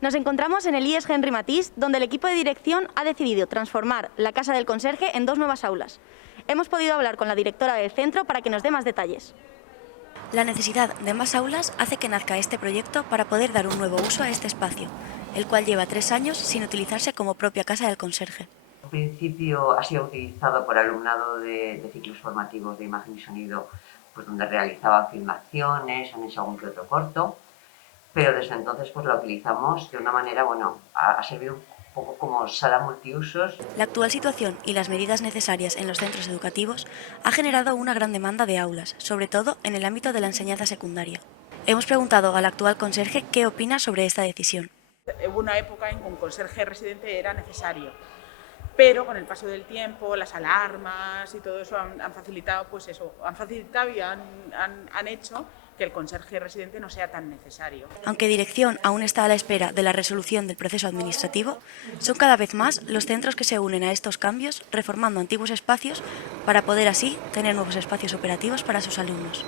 Nos encontramos en el IES Henri Matisse, donde el equipo de dirección ha decidido transformar la Casa del Conserje en 2 nuevas aulas. Hemos podido hablar con la directora del centro para que nos dé más detalles. La necesidad de más aulas hace que nazca este proyecto para poder dar un nuevo uso a este espacio, el cual lleva 3 años sin utilizarse como propia Casa del Conserje. En principio ha sido utilizado por alumnado de ciclos formativos de imagen y sonido, pues donde realizaban filmaciones, han hecho algún que otro corto, pero desde entonces pues la utilizamos de una manera, ha servido un poco como sala multiusos. La actual situación y las medidas necesarias en los centros educativos ha generado una gran demanda de aulas, sobre todo en el ámbito de la enseñanza secundaria. Hemos preguntado al actual conserje qué opina sobre esta decisión. Hubo una época en que un conserje residente era necesario, pero con el paso del tiempo, las alarmas y todo eso han facilitado, y han hecho que el conserje residente no sea tan necesario. Aunque dirección aún está a la espera de la resolución del proceso administrativo, son cada vez más los centros que se unen a estos cambios, reformando antiguos espacios para poder así tener nuevos espacios operativos para sus alumnos.